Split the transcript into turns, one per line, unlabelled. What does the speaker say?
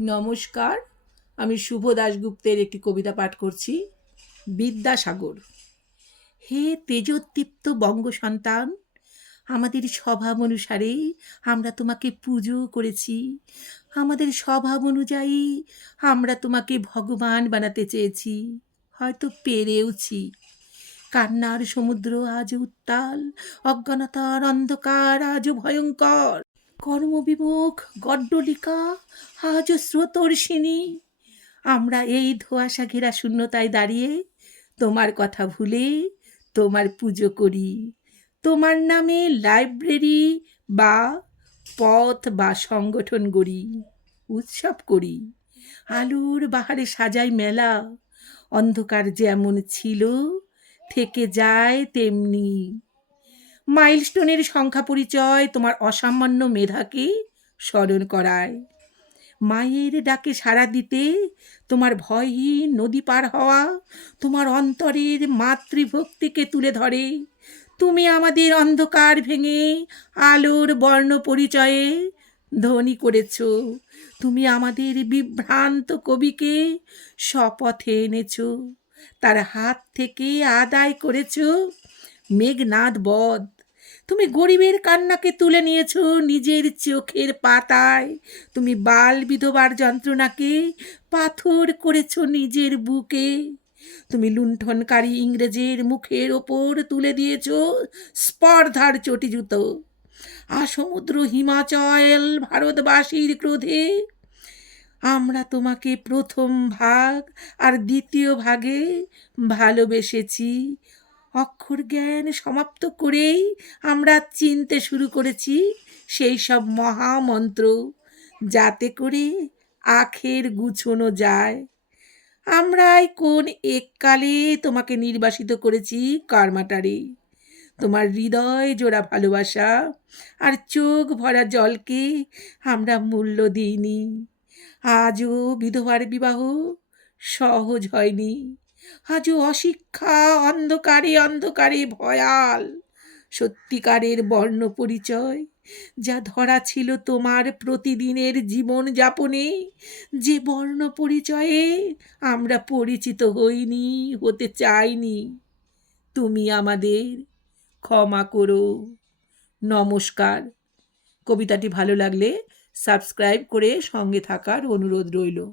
নমস্কার, আমি শুভ দাশগুপ্তের একটি কবিতা পাঠ করছি, বিদ্যাসাগর। হে তেজোদ্দীপ্ত বঙ্গ সন্তান, আমাদের স্বভাব অনুসারে আমরা তোমাকে পুজো করেছি। আমাদের স্বভাব অনুযায়ী আমরা তোমাকে ভগবান বানাতে চেয়েছি। হয়তো পেরেওছি। কান্নার সমুদ্র আজ উত্তাল, অজ্ঞানতার অন্ধকার আজও ভয়ঙ্কর। কর্মবিমুখ, গড্ডলিকা, আজ স্রোতর্ষিনী আমরা এই ধোঁয়াশা ঘেরা শূন্যতায় দাঁড়িয়ে তোমার কথা ভুলে তোমার পুজো করি। তোমার নামে লাইব্রেরি বা পথ বা সংগঠন গড়ি, উৎসব করি। আলোর বাহারে সাজাই মেলা, অন্ধকার যেমন ছিল, থেকে যায় তেমনি মাইলস্টোনের সংখ্যা পরিচয় তোমার অসামান্য মেধাকে স্মরণ করায়। মায়ের ডাকে সাড়া দিতে তোমার ভয়হীন নদী পার হওয়া তোমার অন্তরের মাতৃভক্তিকে তুলে ধরে। তুমি আমাদের অন্ধকার ভেঙে আলোর বর্ণ পরিচয়ে ধনী করেছ। তুমি আমাদের বিভ্রান্ত কবিকে শপথে এনেছ। তার হাত থেকে আদায় করেছ মেঘনাদ বধ তুমি গরিবের কান্নাকে তুলে নিয়েছো নিজের চোখের পাতায়। তুমি বাল বিধবার যন্ত্রণাকে পাথর করেছ নিজের বুকে। তুমি লুণ্ঠনকারী ইংরেজের মুখের ওপর তুলে দিয়েছ স্পর্ধার চটি জুতো। আসমুদ্র হিমাচল ভারতবাসীর ক্রোধে। আমরা তোমাকে প্রথম ভাগ আর দ্বিতীয় ভাগে ভালোবেসেছি। অক্ষর জ্ঞান সমাপ্ত করেই আমরা চিনতে শুরু করেছি সেই সব মহামন্ত্র, যাতে করে আখের গুছোনো যায়। আমরাই কোন এককালে তোমাকে নির্বাসিত করেছি, কারমাটারে? তোমার হৃদয় জোড়া ভালোবাসা আর চোখ ভরা জলকে আমরা মূল্য দিইনি। আজও বিধবার বিবাহ সহজ হয়নি। আজও অশিক্ষা, অন্ধকারে অন্ধকারে ভয়াল। সত্যিকারের বর্ণ পরিচয়, যা ধরা ছিল তোমার প্রতিদিনের জীবন যাপনে, যে বর্ণ পরিচয়ে আমরা পরিচিত হইনি, হতে চাইনি। তুমি আমাদের ক্ষমা করো। নমস্কার। কবিতাটি ভালো লাগলে সাবস্ক্রাইব করে সঙ্গে থাকার অনুরোধ রইল।